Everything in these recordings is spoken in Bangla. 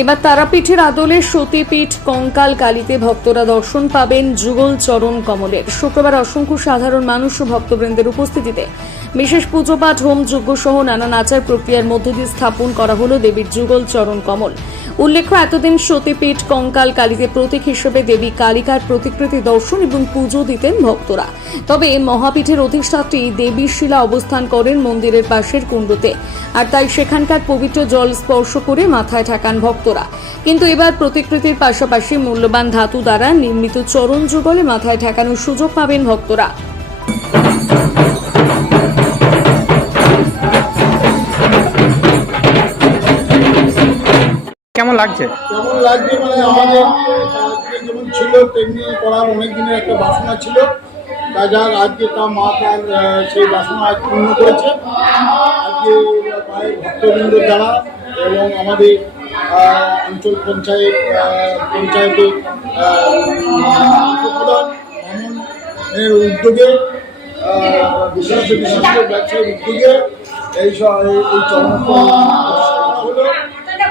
এবার তারাপীঠের আদলে সতীপীঠ কঙ্কাল কালীতে ভক্তরা দর্শন পাবেন যুগল চরণ কমলের। শুক্রবার অসংখ্য সাধারণ মানুষ ও ভক্তবৃন্দের উপস্থিতিতে বিশেষ পুজো পাঠ হোম যজ্ঞ সহ নানান আচার প্রক্রিয়ার মধ্য দিয়ে স্থাপন করা হল দেবীর যুগল চরণ কমল। উল্লেখ্য, এতদিন সতীপীঠ কঙ্কাল কালীতে প্রতীক হিসেবে দেবী কালিকার প্রতিকৃতি দর্শন এবং পুজো দিতেন ভক্তরা। তবে মহাপীঠের অধিষ্ঠাত্রী দেবী শিলা অবস্থান করেন মন্দিরের পাশের কুণ্ডতে। আর তাই সেখানকার পবিত্র জল স্পর্শ করে মাথায় ঠাকান ভক্তরা। কিন্তু এবার প্রতিকৃতির পাশাপাশি মূল্যবান ধাতু দ্বারা নির্মিত চরণ যুগলে মাথায় ঠেকানোর সুযোগ পাবেন ভক্তরা। কেমন লাগছে? কেমন লাগছে মানে আমাদের যেমন ছিল তেমনি করার অনেক দিনের একটা বাসনা ছিল। তা যাক আজকে তা মা তার সেই বাসনা আজ পূর্ণ করেছে। আজকে মায়ের ভক্তবৃন্দ দ্বারা এবং আমাদের অঞ্চল পঞ্চায়েত আহ, পঞ্চায়েতে প্রধান এর উদ্যোগে আহ, বিশিষ্ট বিশিষ্ট ব্যবসায়ীর উদ্যোগে এই এই- চরণ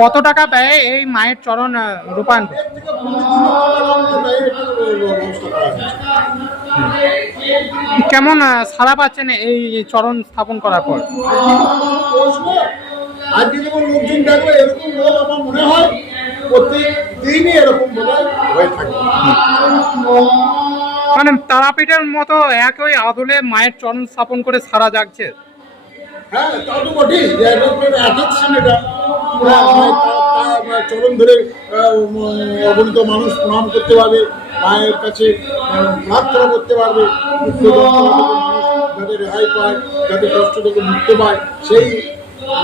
কত টাকা ব্যয়ে এই মায়ের চরণ হয়েছে কেমন সাড়া পাচ্ছেন এই চরণ স্থাপন করার পর? আজকে যেমন লোকজন দেখবে এরকম লোক আমার মনে হয় প্রত্যেক এরকম হয়ে থাকে। মানে তারাপীঠের মতো একই আদলে মায়ের চরণ স্থাপন করে সারা জাগছে? হ্যাঁ তা তো বটেই এটা চরণ ধরে অগণিত মানুষ প্রণাম করতে পারবে মায়ের কাছে প্রার্থনা করতে পারবে যাতে রেহাই পায় যাতে কষ্ট থেকে মুক্ত পায় সেই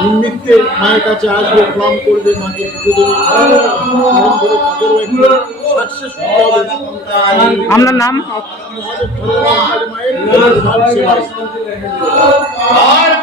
নিমিত্তে মায়ের কাছে আসবে প্রণাম করবে মাকে পুজো দেবে আপনার নাম? মায়ের